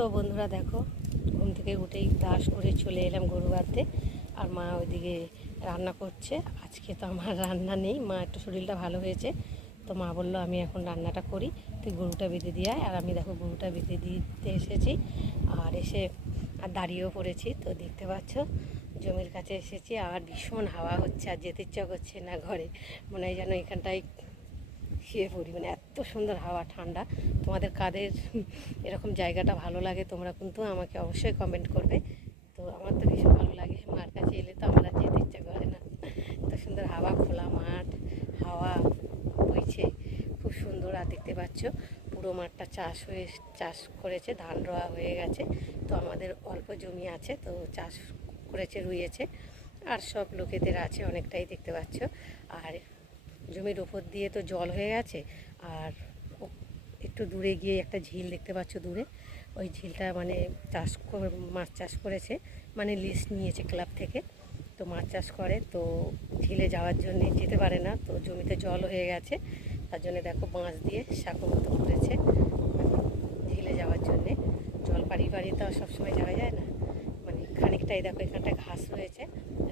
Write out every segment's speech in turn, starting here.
তো বন্ধুরা দেখো, ঘুম থেকে উঠেই ব্রাশ করে চলে এলাম গরু বাঁধতে, আর মা ওইদিকে রান্না করছে। আজকে তো আমার রান্না নেই, মা একটু শরীরটা ভালো হয়েছে, তো মা বলল আমি এখন রান্নাটা করি, তুই গরুটা বেঁধে দিয়ে আর আমি দেখো গরুটা বেঁধে দিতে এসেছি, আর এসে আর দাঁড়িয়েও পড়েছি, তো দেখতে পাচ্ছ, জমির কাছে এসেছি, আর ভীষণ হাওয়া হচ্ছে, আর যেতে ইচ্ছা করছে না ঘরে। মনে হয় যেন এখানটায় শুয়ে পড়ি। মানে এত সুন্দর হাওয়া, ঠান্ডা। তোমাদের কাদের এরকম জায়গাটা ভালো লাগে তোমরা কিন্তু আমাকে অবশ্যই কমেন্ট করবে। তো আমার তো ভীষণ ভালো লাগে। মার কাছে এলে তো আমার যেতে ইচ্ছা করে না। এত সুন্দর হাওয়া, খোলা মাঠ, হাওয়া বইছে। খুব সুন্দর। আর দেখতে পাচ্ছ, পুরো মাঠটা চাষ হয়ে, চাষ করেছে, ধান রোয়া হয়ে গেছে। তো আমাদের অল্প জমি আছে, তো চাষ করেছে, রুইয়েছে। আর সব লোকেদের আছে, অনেকটাই দেখতে পাচ্ছ। আর জমির ওপর দিয়ে তো জল হয়ে গেছে, আর একটু দূরে গিয়ে একটা ঝিল দেখতে পাচ্ছ দূরে। ওই ঝিলটা মানে চাষ মাছ চাষ করেছে মানে লিস্ট নিয়েছে ক্লাব থেকে। তো মাছ চাষ করে, তো ঝিলে যাওয়ার জন্য যেতে পারে না, তো জমিতে জল হয়ে গেছে। তার জন্য দেখো বাঁশ দিয়ে সাঁকো মতো করেছে, ঝিলে যাওয়ার জন্যে। জল পাড়ি পাড়ি তো সবসময় যাওয়া যায় না। মানে খানিকটাই দেখো এখানটা ঘাস রয়েছে,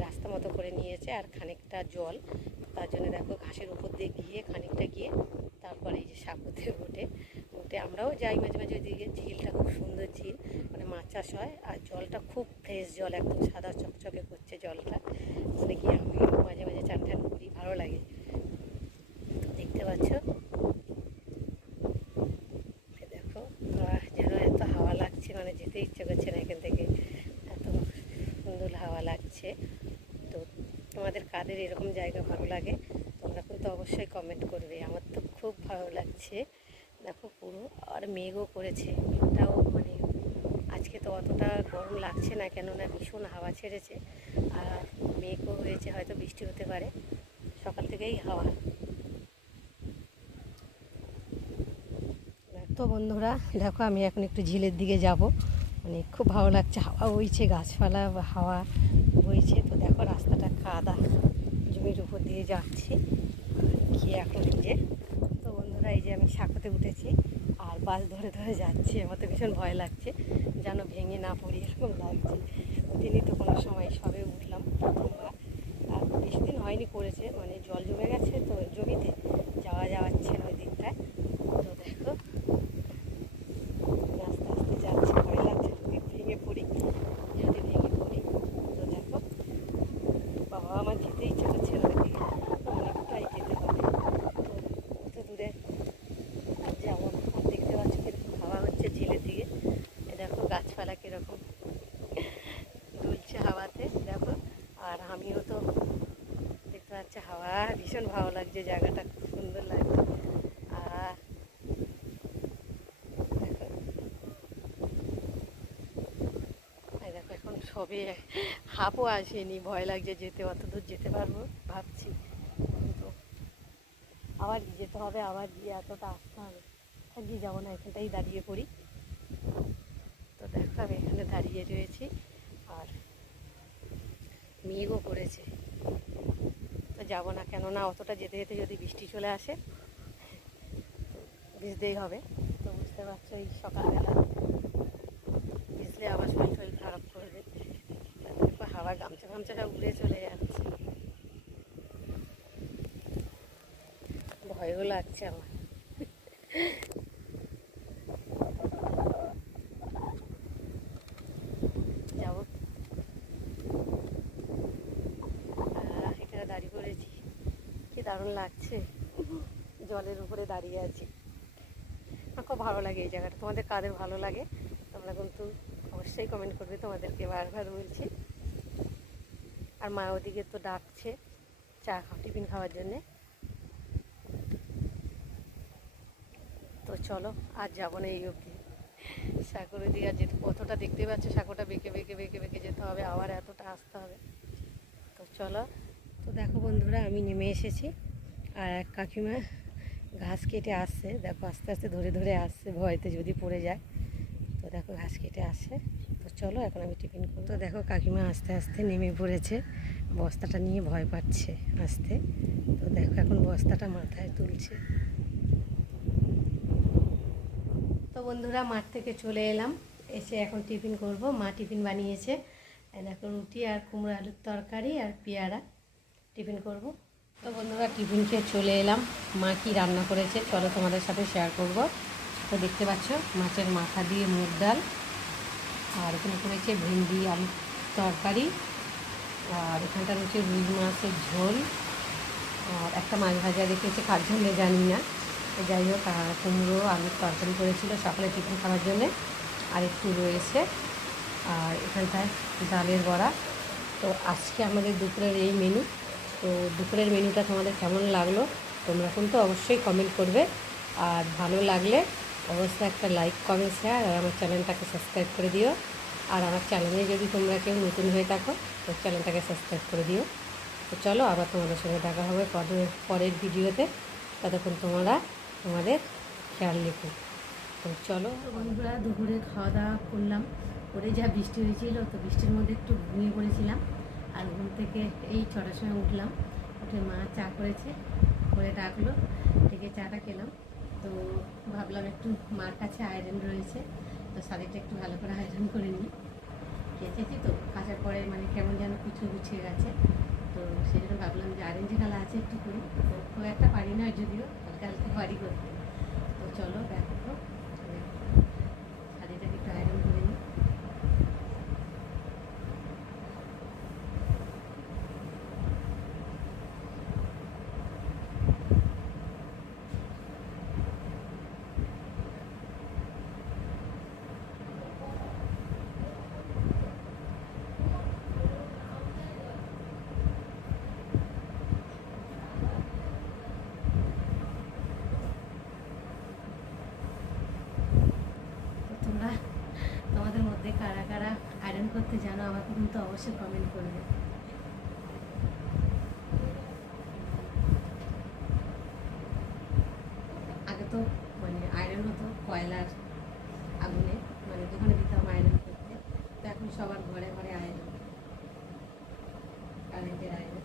রাস্তা মতো করে নিয়েছে, আর খানিকটা জল তার জন্য দেখো ঘাসের উপর দিয়ে গিয়ে খানিকটা গিয়ে তারপরে এই যে সাপুতে উঠে উঠে আমরাও যাই মাঝে মাঝে ওইদিকে। ঝিলটা খুব সুন্দর ঝিল মানে মাছ চাষ হয় আর জলটা খুব ফ্রেশ জল, একদম সাদা চকচকে করছে জলটা। মানে কি আমি মাঝে মাঝে চান টান করি, ভালো লাগে। দেখতে পাচ্ছ? দেখো যেন এত হাওয়া লাগছে মানে যেতে ইচ্ছে করছে না এখান থেকে এত সুন্দর হাওয়া লাগছে তো তোমাদের কাদের এরকম জায়গা ভালো লাগে, তোমরা কিন্তু অবশ্যই কমেন্ট করবে। আমার তো খুব ভালো লাগছে। দেখো পুরো, আর মেঘও করেছে। মেঘটাও মানে আজকে তো অতটা গরম লাগছে না, কেননা ভীষণ হাওয়া ছেড়েছে। আর মেঘও হয়েছে, হয়তো বৃষ্টি হতে পারে। সকাল থেকেই হাওয়া। তো বন্ধুরা, দেখো আমি এখন একটু ঝিলের দিকে যাব। মানে খুব ভালো লাগছে, হাওয়া বইছে, গাছপালা, হাওয়া। রাস্তাটা কাদা জমির উপর দিয়ে যাচ্ছি। গিয়ে এখন যে? তো বন্ধুরা, এই যে আমি সাঁকোতে উঠেছি আর বাস ধরে ধরে যাচ্ছি। আমার তো ভীষণ ভয় লাগছে, যেন ভেঙে না পড়ি এরকম লাগছে। উঠিনি তো কোনো সময়, সবে উঠলাম প্রথমবার। আর বেশি দিন হয়নি করেছে মানে জল জমে গেছে, তো জমিতে যাওয়া যাওয়াচ্ছে না ওই দিকটায় তো দেখো আস্তে আস্তে যাচ্ছে ভয় লাগছে যদি ভেঙে পড়ি যদি ভেঙে পড়ি তো দেখো বাবা আমার যেতে ইচ্ছে করছে না ওইদিকে অনেকটাই যেতে হবে তো অত দূরে আর যাব না আর দেখতে পাচ্ছ কীরকম হাওয়া হচ্ছে ঝিলের দিকে এ দেখো গাছপালা কীরকম দুলছে হাওয়াতে দেখো আর আমিও তো দেখতে পাচ্ছি হাওয়া, ভীষণ ভালো লাগছে, জায়গাটা খুব সুন্দর লাগছে। আর দেখো। এখন সবে হাফও আসেনি, ভয় লাগছে যেতে, অত দূর যেতে পারব, ভাবছি। কিন্তু আবার যেতে হবে, আবার গিয়ে এতটা আসতে হবে। থাকিয়ে যাব না, এখানটাই দাঁড়িয়ে পড়ি। তো দেখো, আমি এখানে দাঁড়িয়ে রয়েছি। আর মেঘও করেছে। তো যাব না, কেননা অতটা যেতে যেতে যদি বৃষ্টি চলে আসে, ভিজতেই হবে। তো বুঝতে পারছ, এই সকালবেলা ভিজলে আবার শরীর শরীর খারাপ করবে। হাওয়া গামছা গামছাটা উড়ে চলে যাচ্ছে। ভয়ও লাগছে আমার যাব আহ, এখানে দাঁড়িয়ে পড়েছি কি দারুণ লাগছে। জলের উপরে দাঁড়িয়ে আছি। আমার খুব ভালো লাগে এই জায়গাটা। তোমাদের কাদের ভালো লাগে, তোমরা কিন্তু অবশ্যই কমেন্ট করবে। তোমাদেরকে বারবার বলছি। আর মা ওদিকে তো ডাকছে চা টিফিন খাওয়ার জন্যে। তো চলো আর যাব না এই অবধি। সাঁকোর ওদিকে আর যেতে, কতটা দেখতে পাচ্ছ সাঁকোটা বেঁকে বেঁকে বেঁকে বেঁকে যেতে হবে। আবার এতটা আসতে হবে। তো চলো তো দেখো বন্ধুরা, আমি নেমে এসেছি। আর এক কাকিমা ঘাস কেটে আসছে। দেখো, আস্তে আস্তে ধরে ধরে আসছে, ভয়তে যদি পড়ে যায়। তো দেখো, ঘাস কেটে আসছে। তো চলো, এখন আমি টিফিন করব। তো দেখো, কাকিমা আস্তে আস্তে নেমে পড়েছে। বস্তাটা নিয়ে ভয় পাচ্ছে আসতে। তো দেখো, এখন বস্তাটা মাথায় তুলছে। তো বন্ধুরা, মাঠ থেকে চলে এলাম। এসে এখন টিফিন করব। মা টিফিন বানিয়েছে। দেখো, রুটি আর কুমড়ো আলুর তরকারি আর পেয়ারা। টিফিন করব। তো বন্ধুরা, টিফিন খেয়ে চলে এলাম। মা কি রান্না করেছে চলো তোমাদের সাথে শেয়ার করব। তো দেখতে পাচ্ছ, মাছের মাথা দিয়ে মুগ ডাল, আর এখানে করেছে ভেন্ডি আলুর তরকারি, আর এখানটা রয়েছে রুই মাছের ঝোল, আর একটা মাছ ভাজা রেখেছে কার ঝোলে জানি না। তো যাই হোক কুমড়ো, আলুর তরকারি করেছিল সকালে টিফিন খাওয়ার জন্যে, আর একটু রয়েছে, আর এখানটায় ডালের বড়া। তো আজকে আমাদের দুপুরের এই মেনু তো দুপুরের মেনুটা তোমাদের কেমন লাগল তোমরা কিন্তু অবশ্যই কমেন্ট করবে। আর ভালো লাগলে অবশ্যই একটা লাইক কমেন্ট শেয়ার আর আমার চ্যানেলটাকে সাবস্ক্রাইব করে দিও। আর আমার চ্যানেলে যদি তোমরা কেউ নতুন হয়ে থাকো, তো চ্যানেলটাকে সাবস্ক্রাইব করে দিও। তো চলো আবার তোমাদের সঙ্গে দেখা হবে পরের পরের ভিডিওতে ততক্ষণ তোমরা তোমাদের খেয়াল রেখো। তো চলো বন্ধুরা, দুপুরে খাওয়া দাওয়া করলাম। করে যা বৃষ্টি হয়েছিল, তো বৃষ্টির মধ্যে একটু ঘুমিয়ে পড়েছিলাম। আর ঘুম থেকে এই ছটার সময় উঠলাম, উঠে মা চা করেছে, করে ডাকলো, থেকে চাটা খেলাম। তো ভাবলাম একটু মার কাছে আয়রন রয়েছে, তো শাড়িটা একটু ভালো করে আয়রন করে নিই। কেচেছি তো কাচার পরে মানে কেমন যেন কুচু গুছিয়ে গেছে। তো সেই জন্য ভাবলাম যে আরেঞ্জ কালা আছে একটু করি। তো খুব একটা পারি না যদিও হালকা হালকা পারি করতে। তো চলো দেখো তো শাড়িটাকে একটু আয়রন করে নিই তো তোমরা তোমাদের মধ্যে কারা কারা আয়রন করতে জানো আমাকে কিন্তু অবশ্যই কমেন্ট করবে। আগে তো মানে আয়রন হতো, কয়লার আগুনে মানে দোকানে দিতাম আয়রন করতে। তো এখন সবার ঘরে ঘরে আয়রন কারেন্টের আয়রন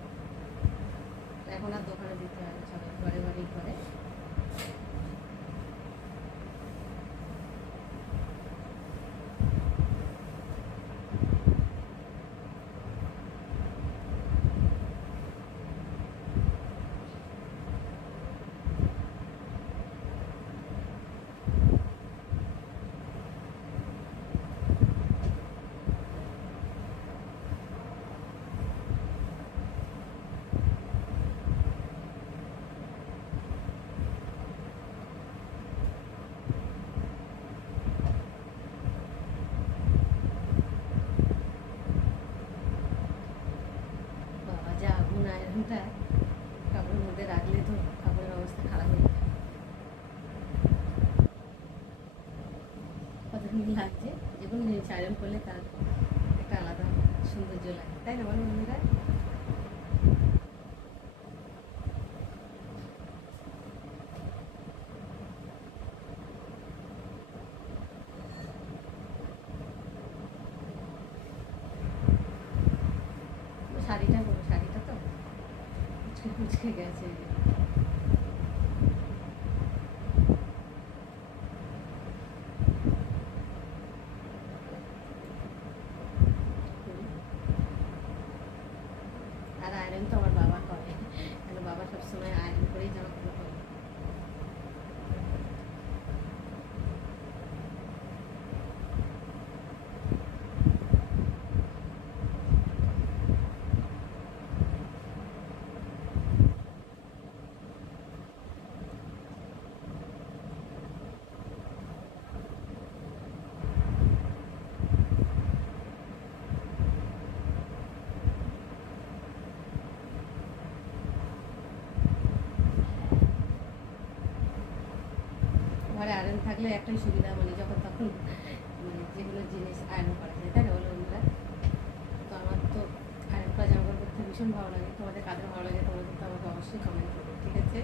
এখন আর দোকানে দিতে হয় সবাই ঘরে ঘরেই করে বাবা যা আগুন আয়রনটা কাপড়ের মধ্যে রাখলে তো কাপড়ের অবস্থা খারাপ হয়ে যায় কতক্ষণ লাগছে যে কোনো জিনিস আয়রন করলে তার একটা আলাদা সৌন্দর্য লাগে। তাই না বলো বন্ধুরা? শাড়িটা বলো শাড়িটা তো? কুচকে গেছে আর আয়রন তো আমার বাবা করে কেন বাবা সবসময় আয়রন করেই জামা কাপড় করে ঘরে আয়রন থাকলে একটাই সুবিধা মানে যখন তখন মানে যেগুলো জিনিস আয়রন করা যায়, তাই না বলো বন্ধুরা? তো আমার তো আয়রন করা জামা কাপড় পরতে ভীষণ ভালো লাগে। তোমাদের কাদের ভালো লাগে, তোমাদের তো আমাকে অবশ্যই কমেন্ট করবে, ঠিক আছে?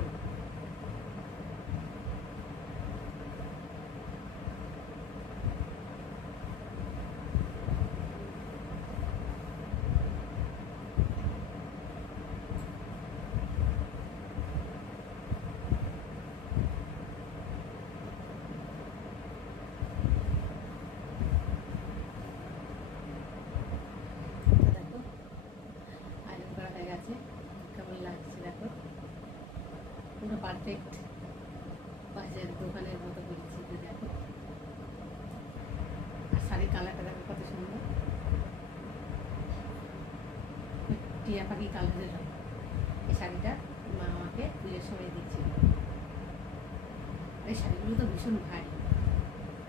টিয়া পাখি কালারের রঙ এই শাড়িটা মা আমাকে পুজোর সময় দিচ্ছিল। এই শাড়িগুলো তো ভীষণ ভারী।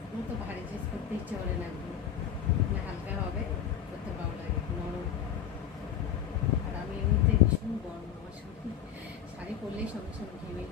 আমার তো ভারী, জিনিস করতে ইচ্ছে করে না একদম। মানে হালকা হবে করতে ভালো লাগে, নরম। আর আমি এমনিতে ভীষণ গরম, আমার শরীর শাড়ি পরলেই সঙ্গে সঙ্গে ঘেমে